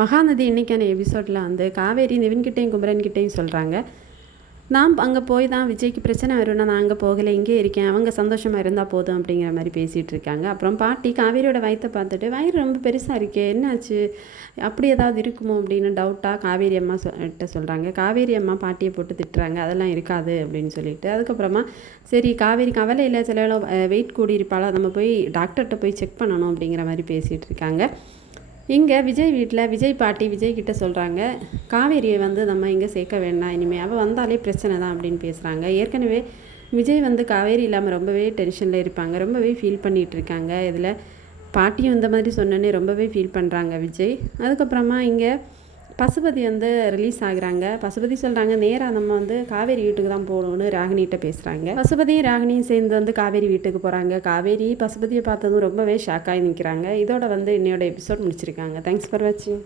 மகாநதி இன்னைக்கான எபிசோடில் வந்து காவேரி நிவின்கிட்டையும் குமரன்கிட்டையும் சொல்கிறாங்க நான் அங்கே போய் தான் விஜய்க்கு பிரச்சனை வரும்னா நான் அங்கே போகலை இங்கே இருக்கேன் அவங்க சந்தோஷமாக இருந்தால் போதும் அப்படிங்கிற மாதிரி பேசிகிட்டு இருக்காங்க. அப்புறம் பாட்டி காவேரியோட வயத்தை பார்த்துட்டு வயிறு ரொம்ப பெருசாக இருக்கே என்னாச்சு? அப்படி ஏதாவது இருக்குமோ அப்படின்னு டவுட்டாக காவேரி அம்மா கிட்ட சொல்கிறாங்க காவேரி அம்மா பாட்டியை போட்டு திட்டுறாங்க அதெல்லாம் இருக்காது அப்படின்னு சொல்லிட்டு. அதுக்கப்புறமா சரி காவேரி கவலை இல்லை சில வெயிட் கூடியிருப்பாளோ? நம்ம போய் டாக்டர்கிட்ட போய் செக் பண்ணணும் அப்படிங்கிற மாதிரி பேசிகிட்டு இருக்காங்க. இங்கே விஜய் வீட்டில் விஜய் பாட்டி விஜய் கிட்ட சொல்கிறாங்க காவேரியை வந்து நம்ம இங்கே சேர்க்க வேண்டாம் இனிமேல் அவள் வந்தாலே பிரச்சனை தான் அப்படின்னு பேசுகிறாங்க ஏற்கனவே விஜய் வந்து காவேரி இல்லாமல் ரொம்பவே டென்ஷனில் இருப்பாங்க ரொம்பவே ஃபீல் பண்ணிகிட்டு இருக்காங்க. இதில் பாட்டியும் இந்த மாதிரி சொன்னோன்னே ரொம்பவே ஃபீல் பண்ணுறாங்க விஜய். அதுக்கப்புறமா இங்கே பசுபதி வந்து ரிலீஸ் ஆகுறாங்க. பசுபதி சொல்கிறாங்க நேராக நம்ம வந்து காவேரி வீட்டுக்கு தான் போகணும்னு ராகினிகிட்ட பேசுகிறாங்க பசுபதியும் ராகினியும் சேர்ந்து வந்து காவேரி வீட்டுக்கு போகிறாங்க காவேரி பசுபதியை பார்த்ததும் ரொம்பவே ஷாக்காகி நிற்கிறாங்க இதோட வந்து இன்னையோட எபிசோட் முடிச்சிருக்காங்க. தேங்க்ஸ் ஃபார் வாட்சிங்